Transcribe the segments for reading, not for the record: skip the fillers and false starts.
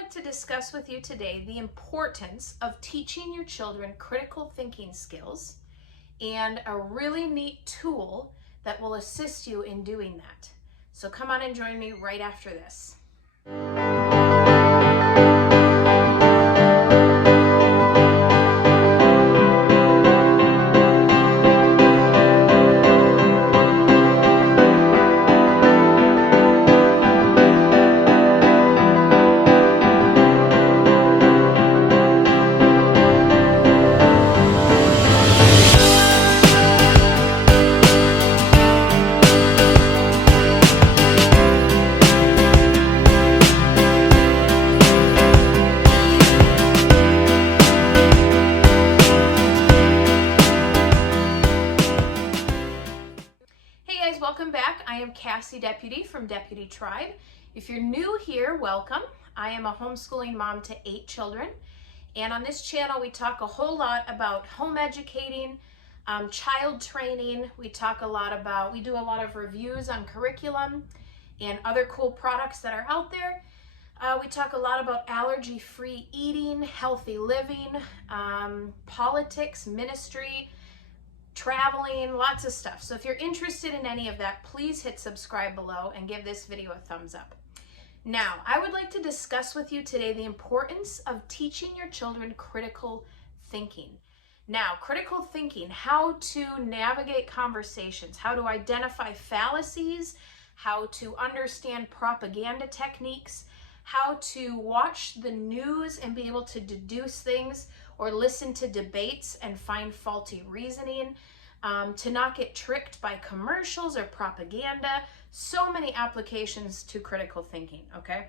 like to discuss with you today the importance of teaching your children critical thinking skills and a really neat tool that will assist you in doing that. So come on and join me right after this. Welcome back. I am Cassie Deputy from Deputy Tribe. If you're new here, welcome. I am a homeschooling mom to 8 children, and on this channel we talk a whole lot about home educating, child training. We do a lot of reviews on curriculum and other cool products that are out there. We talk a lot about allergy-free eating, healthy living, politics, ministry, traveling, lots of stuff. So if you're interested in any of that, please hit subscribe below and give this video a thumbs up. Now, I would like to discuss with you today the importance of teaching your children critical thinking. Now, critical thinking, how to navigate conversations, how to identify fallacies, how to understand propaganda techniques, how to watch the news and be able to deduce things or listen to debates and find faulty reasoning, to not get tricked by commercials or propaganda. So many applications to critical thinking, okay?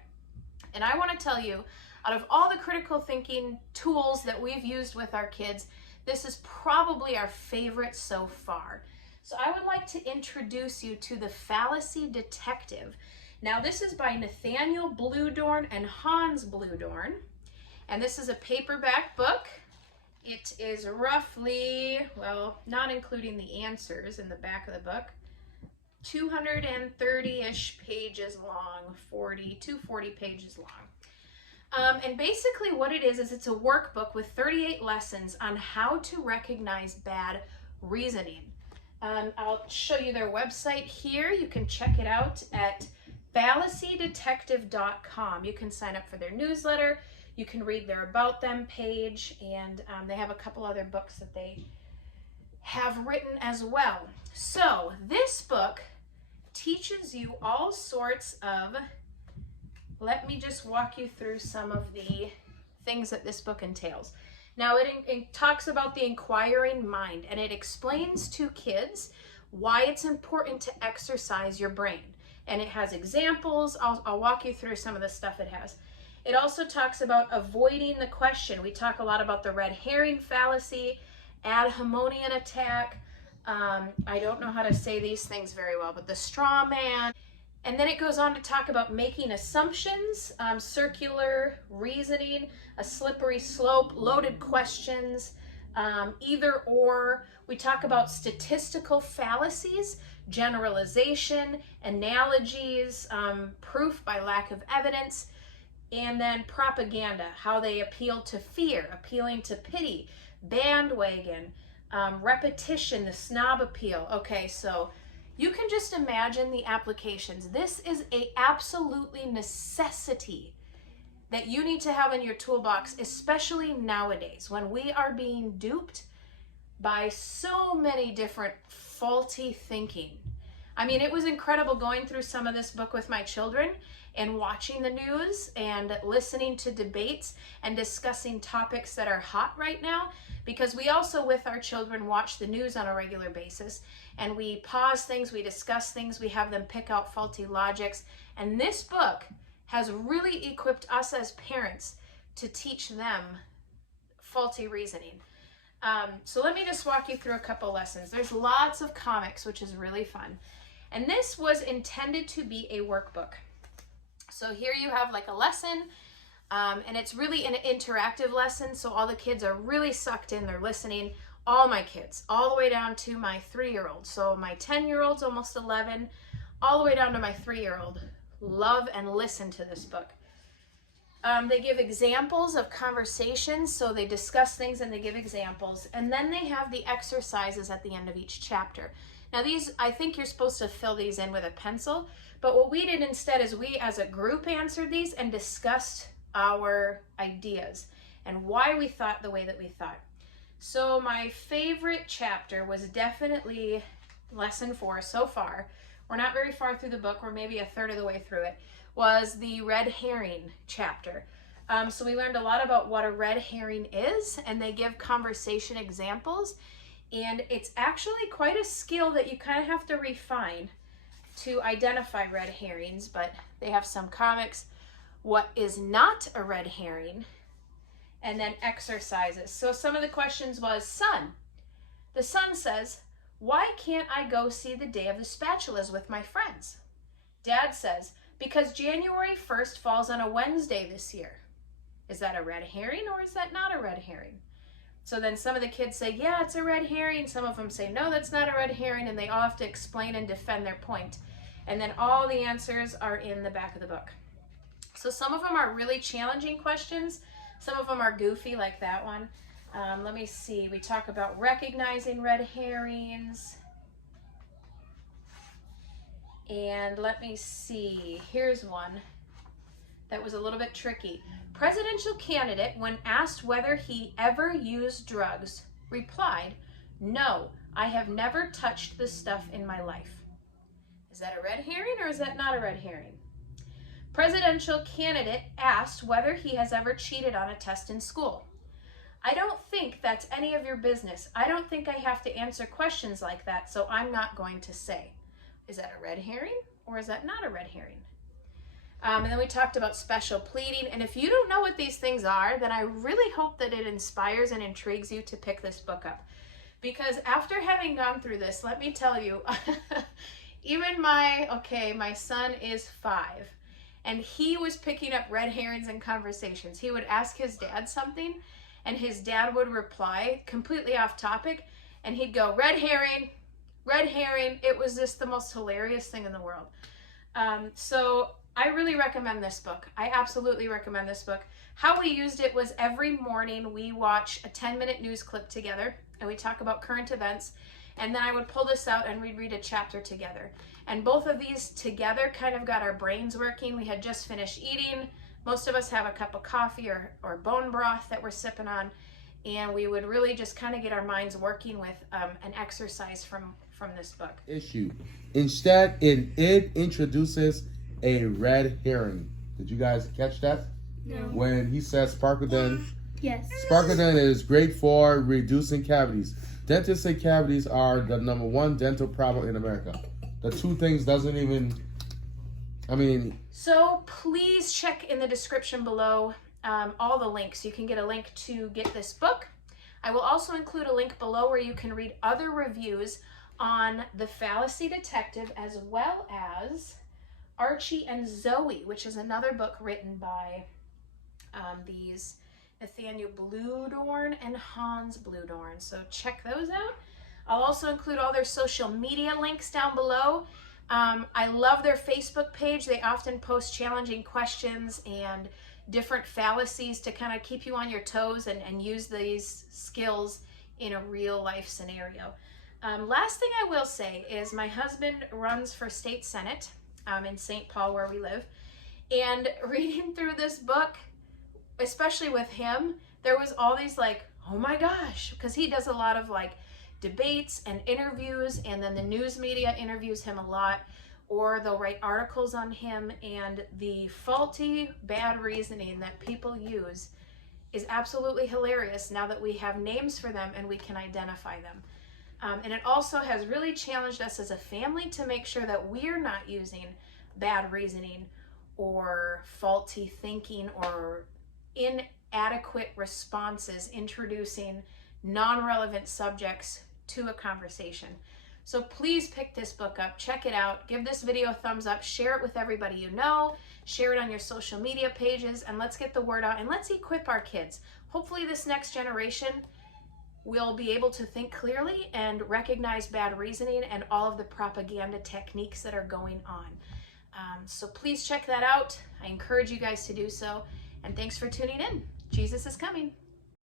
And I want to tell you, out of all the critical thinking tools that we've used with our kids, this is probably our favorite so far. So I would like to introduce you to the Fallacy Detective. Now, this is by Nathaniel Bluedorn and Hans Bluedorn, and this is a paperback book. It is roughly, well, not including the answers in the back of the book, 230-ish pages long, 240 pages long. And basically what it is it's a workbook with 38 lessons on how to recognize bad reasoning. I'll show you their website here. You can check it out at FallacyDetective.com. You can sign up for their newsletter. You can read their About Them page, and they have a couple other books that they have written as well. So this book teaches you all sorts of, let me just walk you through some of the things that this book entails. Now it talks about the inquiring mind, and it explains to kids why it's important to exercise your brain. And it has examples. I'll walk you through some of the stuff it has. It also talks about avoiding the question. We talk a lot about the red herring fallacy, ad hominem attack. I don't know how to say these things very well, but the straw man. And then it goes on to talk about making assumptions, circular reasoning, a slippery slope, loaded questions, either or. We talk about statistical fallacies, generalization, analogies, proof by lack of evidence, and then propaganda, how they appeal to fear, appealing to pity, bandwagon, repetition, the snob appeal. Okay, so you can just imagine the applications. This is a absolutely necessity that you need to have in your toolbox, especially nowadays when we are being duped by so many different faulty thinking. I mean, it was incredible going through some of this book with my children and watching the news and listening to debates and discussing topics that are hot right now, because we also, with our children, watch the news on a regular basis, and we pause things, we discuss things, we have them pick out faulty logics, and this book has really equipped us as parents to teach them faulty reasoning. So let me just walk you through a couple lessons. There's lots of comics, which is really fun. And this was intended to be a workbook. So here you have like a lesson, and it's really an interactive lesson. So all the kids are really sucked in, they're listening. All my kids, all the way down to my 3-year-old. So my 10-year-old's almost 11, all the way down to my 3-year-old, love and listen to this book. They give examples of conversations, so they discuss things and they give examples. And then they have the exercises at the end of each chapter. Now these, I think you're supposed to fill these in with a pencil, but what we did instead is we as a group answered these and discussed our ideas and why we thought the way that we thought. So my favorite chapter was definitely lesson 4 so far. We're not very far through the book, we're maybe a third of the way through it, was the red herring chapter. So we learned a lot about what a red herring is, and they give conversation examples. And it's actually quite a skill that you kind of have to refine to identify red herrings, but they have some comics. What is not a red herring? And then exercises. So some of the questions was, son. The son says, why can't I go see the Day of the Spatulas with my friends? Dad says, because January 1st falls on a Wednesday this year. Is that a red herring or is that not a red herring? So then some of the kids say, yeah, it's a red herring. Some of them say, no, that's not a red herring. And they all have to explain and defend their point. And then all the answers are in the back of the book. So some of them are really challenging questions. Some of them are goofy, like that one. Let me see. We talk about recognizing red herrings. And let me see. Here's one that was a little bit tricky. Presidential candidate, when asked whether he ever used drugs, replied, no, I have never touched this stuff in my life. Is that a red herring or is that not a red herring? Presidential candidate asked whether he has ever cheated on a test in school. I don't think that's any of your business. I don't think I have to answer questions like that, so I'm not going to say. Is that a red herring or is that not a red herring? And then we talked about special pleading. And if you don't know what these things are, then I really hope that it inspires and intrigues you to pick this book up. Because after having gone through this, let me tell you, even my son is 5. And he was picking up red herrings in conversations. He would ask his dad something, and his dad would reply completely off topic. And he'd go, red herring, red herring. It was just the most hilarious thing in the world. So I really recommend this book. I absolutely recommend this book. How we used it was every morning we watch a 10-minute news clip together and we talk about current events, and then I would pull this out and we'd read a chapter together. And both of these together kind of got our brains working. We had just finished eating. Most of us have a cup of coffee or bone broth that we're sipping on, and we would really just kind of get our minds working with an exercise from this book. Issue. Instead, it introduces a red herring. Did you guys catch that? No. When he says sparkledin. Yes. Sparkledin is great for reducing cavities. Dentists say cavities are the #1 dental problem in America. The two things doesn't even, So please check in the description below all the links. You can get a link to get this book. I will also include a link below where you can read other reviews on the Fallacy Detective, as well as Archie and Zoe, which is another book written by these Nathaniel Bluedorn and Hans Bluedorn. So check those out. I'll also include all their social media links down below. I love their Facebook page. They often post challenging questions and different fallacies to kind of keep you on your toes and use these skills in a real life scenario. Last thing I will say is my husband runs for state senate in St. Paul, where we live. And reading through this book, especially with him, there was all these like, oh my gosh, because he does a lot of like debates and interviews, and then the news media interviews him a lot, or they'll write articles on him, and the faulty bad reasoning that people use is absolutely hilarious now that we have names for them and we can identify them. And it also has really challenged us as a family to make sure that we're not using bad reasoning or faulty thinking or inadequate responses, introducing non-relevant subjects to a conversation. So please pick this book up, check it out, give this video a thumbs up, share it with everybody you know, share it on your social media pages, and let's get the word out and let's equip our kids. Hopefully this next generation will be able to think clearly and recognize bad reasoning and all of the propaganda techniques that are going on. So please check that out. I encourage you guys to do so. And thanks for tuning in. Jesus is coming.